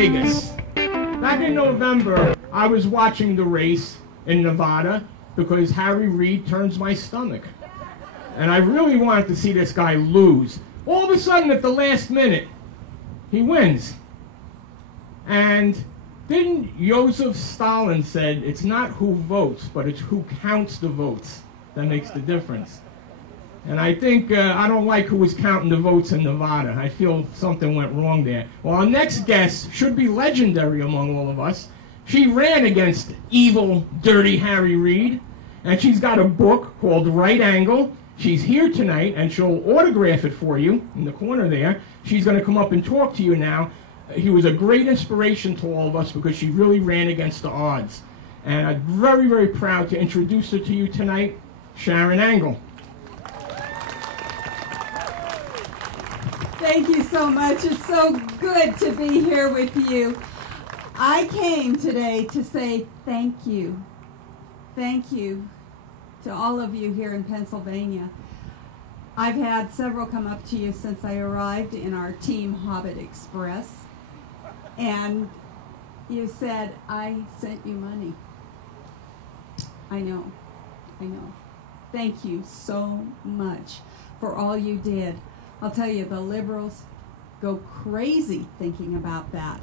Vegas. Back in November, I was watching the race in Nevada because Harry Reid turns my stomach. And I really wanted to see this guy lose. All of a sudden, at the last minute, he wins. And didn't Joseph Stalin said, it's not who votes, but it's who counts the votes that makes the difference. And I think, I don't like who was counting the votes in Nevada. I feel something went wrong there. Well, our next guest should be legendary among all of us. She ran against evil, dirty Harry Reid, and she's got a book called Right Angle. She's here tonight, and she'll autograph it for you in the corner there. She's going to come up and talk to you now. He was a great inspiration to all of us because she really ran against the odds. And I'm very, very proud to introduce her to you tonight, Sharron Angle. Thank you so much. It's so good to be here with you. I came today to say thank you. Thank you to all of you here in Pennsylvania. I've had several come up to you since I arrived in our Team Hobbit Express. And you said, I sent you money. I know. Thank you so much for all you did. I'll tell you, the liberals go crazy thinking about that.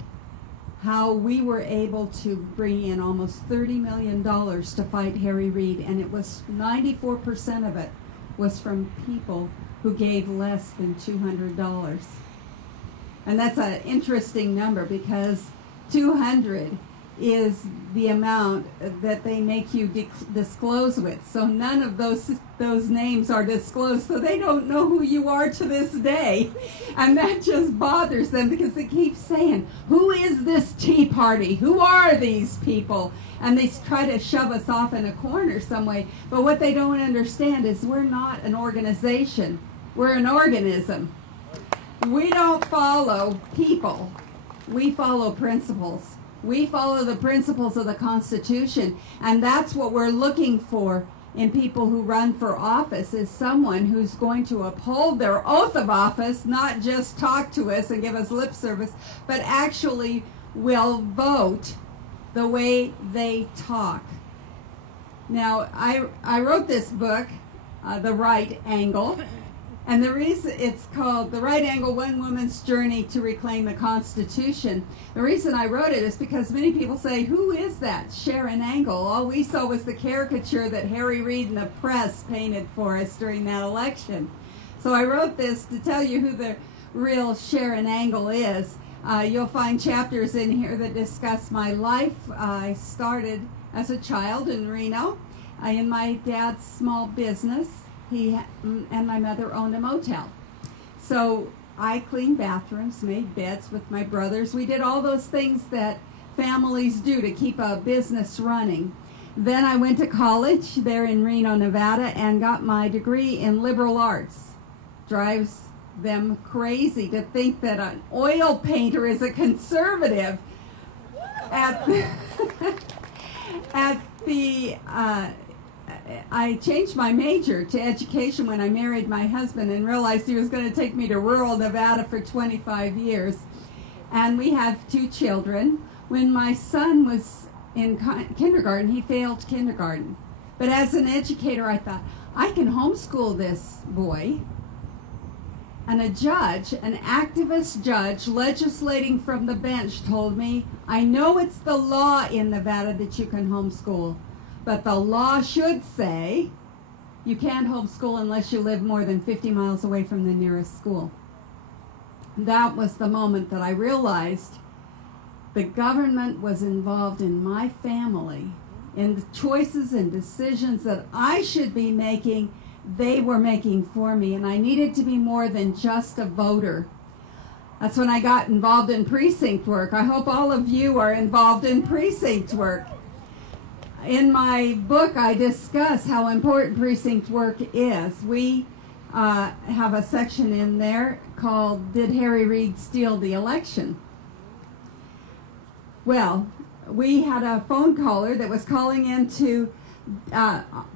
How we were able to bring in almost $30 million to fight Harry Reid, and it was 94% of it was from people who gave less than $200. And that's an interesting number because 200 is the amount that they make you disclose with. So none of those names are disclosed, so they don't know who you are to this day. And that just bothers them because they keep saying, who is this Tea Party? Who are these people? And they try to shove us off in a corner some way. But what they don't understand is we're not an organization. We're an organism. We don't follow people. We follow principles. We follow the principles of the Constitution, and that's what we're looking for in people who run for office, is someone who's going to uphold their oath of office, not just talk to us and give us lip service, but actually will vote the way they talk. Now, I wrote this book, The Right Angle, and the reason it's called The Right Angle, One Woman's Journey to Reclaim the Constitution. The reason I wrote it is because many people say, who is that Sharron Angle? All we saw was the caricature that Harry Reid and the press painted for us during that election. So I wrote this to tell you who the real Sharron Angle is. You'll find chapters in here that discuss my life. I started as a child in Reno in my dad's small business. He and my mother owned a motel. So I cleaned bathrooms, made beds with my brothers. We did all those things that families do to keep a business running. Then I went to college there in Reno, Nevada, and got my degree in liberal arts. Drives them crazy to think that an oil painter is a conservative. I changed my major to education when I married my husband and realized he was going to take me to rural Nevada for 25 years. And we have 2 children. When my son was in kindergarten, he failed kindergarten. But as an educator, I thought, I can homeschool this boy. And a judge, an activist judge legislating from the bench told me, I know it's the law in Nevada that you can homeschool, but the law should say you can't homeschool unless you live more than 50 miles away from the nearest school. That was the moment that I realized the government was involved in my family, in the choices and decisions that I should be making. They were making for me, and I needed to be more than just a voter. That's when I got involved in precinct work. I hope all of you are involved in precinct work. In my book, I discuss how important precinct work is. We have a section in there called, Did Harry Reid Steal the Election? Well, we had a phone caller that was calling into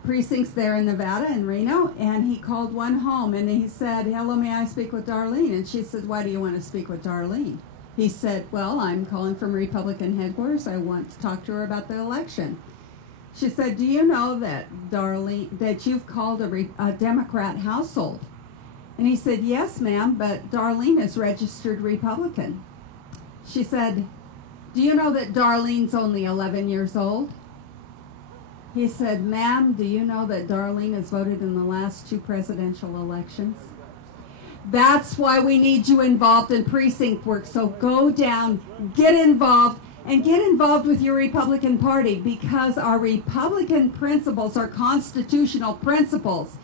precincts there in Nevada and Reno, and he called one home and he said, hello, may I speak with Darlene? And she said, why do you want to speak with Darlene? He said, well, I'm calling from Republican headquarters. I want to talk to her about the election. She said, do you know that, Darlene, that you've called a Democrat household? And he said, yes, ma'am, but Darlene is registered Republican. She said, do you know that Darlene's only 11 years old? He said, ma'am, do you know that Darlene has voted in the last 2 presidential elections? That's why we need you involved in precinct work. So go down, get involved, and get involved with your Republican Party, because our Republican principles are constitutional principles.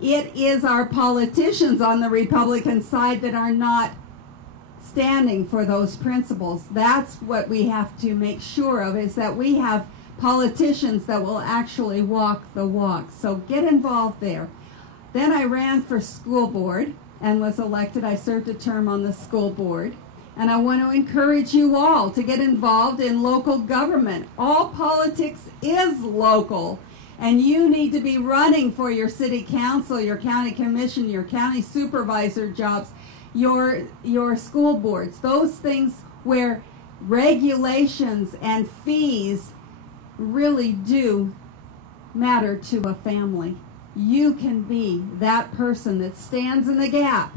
It is our politicians on the Republican side that are not standing for those principles. That's what we have to make sure of, is that we have politicians that will actually walk the walk. So get involved there. Then I ran for school board and was elected. I served a term on the school board. And I want to encourage you all to get involved in local government. All politics is local. And you need to be running for your city council, your county commission, your county supervisor jobs, your school boards. Those things where regulations and fees really do matter to a family. You can be that person that stands in the gap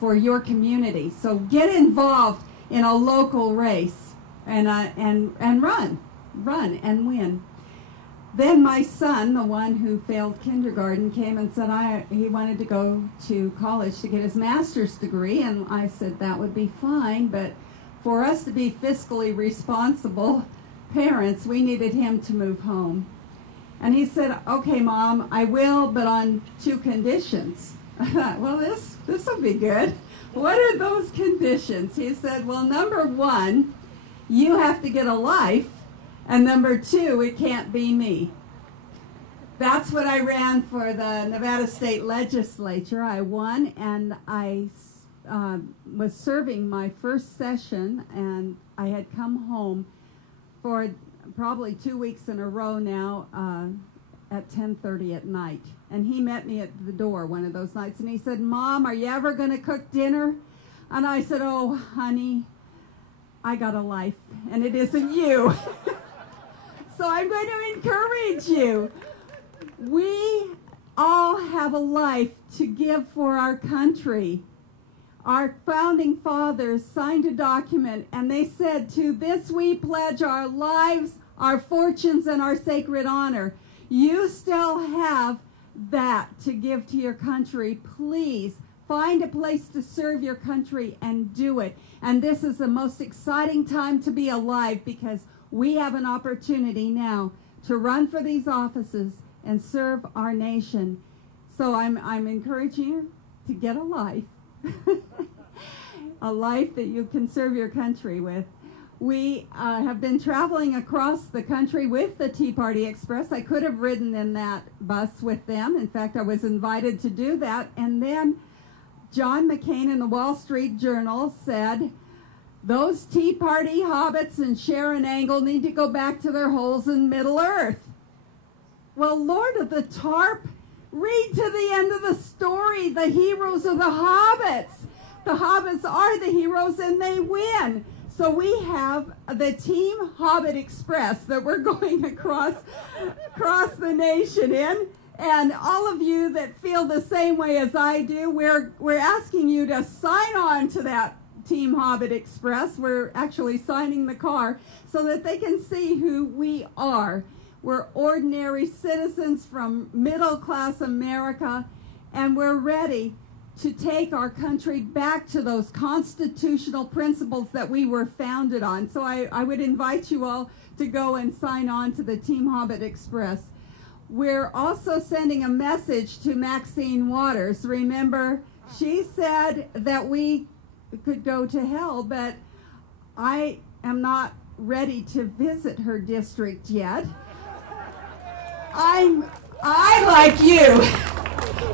for your community. So get involved in a local race and run and win. Then my son, the one who failed kindergarten, came and said he wanted to go to college to get his master's degree, and I said that would be fine, but for us to be fiscally responsible parents, we needed him to move home. And he said, okay, Mom, I will, but on 2 conditions. I thought, well, this will be good. What are those conditions? He said, well, number 1, you have to get a life, and number 2, it can't be me. That's what I ran for the Nevada State Legislature. I won, and I was serving my first session, and I had come home for probably 2 weeks in a row now at 10:30 at night. And he met me at the door one of those nights, and he said, Mom, are you ever going to cook dinner? And I said, oh, honey, I got a life, and it isn't you. So I'm going to encourage you. We all have a life to give for our country. Our founding fathers signed a document, and they said, to this we pledge our lives, our fortunes, and our sacred honor. You still have that to give to your country. Please find a place to serve your country and do it. And this is the most exciting time to be alive, because we have an opportunity now to run for these offices and serve our nation. So I'm encouraging you to get a life. A life that you can serve your country with. We have been traveling across the country with the Tea Party Express. I could have ridden in that bus with them. In fact, I was invited to do that. And then John McCain in the Wall Street Journal said, those Tea Party hobbits and Sharron Angle need to go back to their holes in Middle Earth. Well, Lord of the Tarp, read to the end of the story. The heroes are the hobbits. The hobbits are the heroes, and they win. So we have the Team Hobbit Express that we're going across the nation in. And all of you that feel the same way as I do, we're asking you to sign on to that Team Hobbit Express. We're actually signing the car so that they can see who we are. We're ordinary citizens from middle-class America, and we're ready to take our country back to those constitutional principles that we were founded on. So I would invite you all to go and sign on to the Team Hobbit Express. We're also sending a message to Maxine Waters. Remember, she said that we could go to hell, but I am not ready to visit her district yet. I, like you,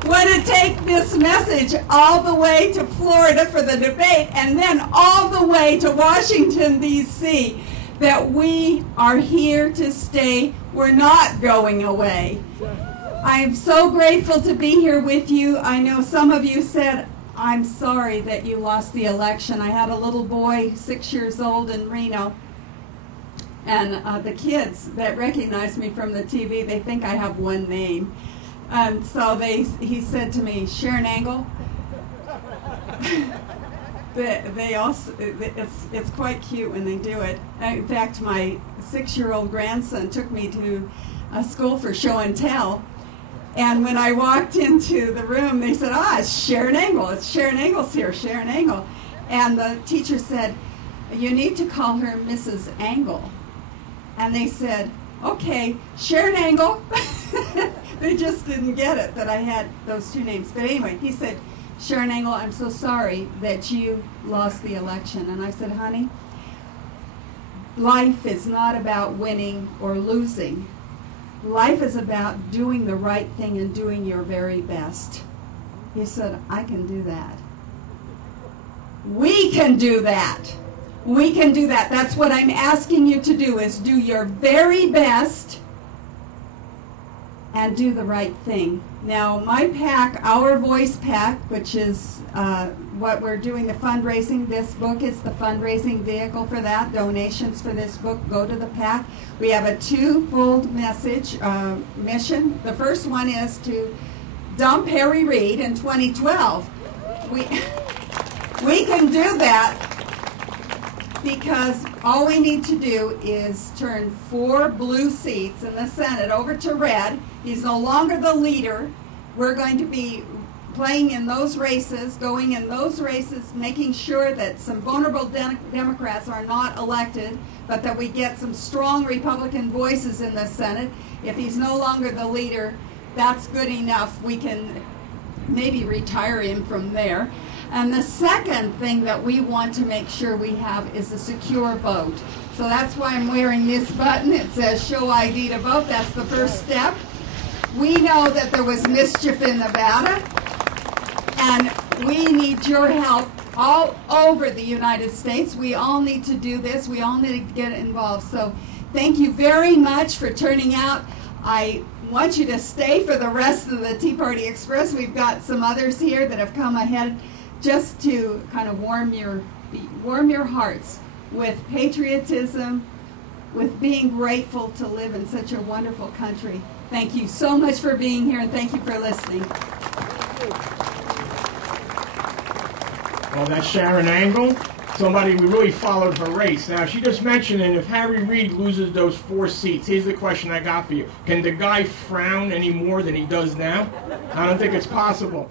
want to take this message all the way to Florida for the debate, and then all the way to Washington, D.C., that we are here to stay. We're not going away. I'm so grateful to be here with you. I know some of you said, I'm sorry that you lost the election. I had a little boy, 6 years old, in Reno, and the kids that recognize me from the TV, they think I have one name. And so he said to me, Sharron Angle. They also, it's quite cute when they do it. In fact, my 6-year-old grandson took me to a school for show and tell. And when I walked into the room, they said, it's Sharron Angle. It's Sharron Angle's here, Sharron Angle. And the teacher said, you need to call her Mrs. Angle. And they said, okay, Sharron Angle. They just didn't get it that I had those two names. But anyway, he said, Sharron Angle, I'm so sorry that you lost the election. And I said, honey, life is not about winning or losing. Life is about doing the right thing and doing your very best. He said, I can do that. We can do that. We can do that. That's what I'm asking you to do, is do your very best and do the right thing. Now, my PAC, Our Voice PAC, which is what we're doing, the fundraising, this book is the fundraising vehicle for that. Donations for this book go to the PAC. We have a twofold mission. The first one is to dump Harry Reid in 2012. We can do that because all we need to do is turn 4 blue seats in the Senate over to red. He's no longer the leader. We're going to be playing in those races, going in those races, making sure that some vulnerable Democrats are not elected, but that we get some strong Republican voices in the Senate. If he's no longer the leader, that's good enough. We can maybe retire him from there. And the second thing that we want to make sure we have is a secure vote. So that's why I'm wearing this button. It says show ID to vote. That's the first step. We know that there was mischief in Nevada, and we need your help all over the United States. We all need to do this. We all need to get involved. So thank you very much for turning out. I want you to stay for the rest of the Tea Party Express. We've got some others here that have come ahead just to kind of warm your hearts with patriotism, with being grateful to live in such a wonderful country. Thank you so much for being here, and thank you for listening. Well, that's Sharron Angle, somebody who really followed her race. Now, she just mentioned, and if Harry Reid loses those 4 seats, here's the question I got for you. Can the guy frown any more than he does now? I don't think it's possible.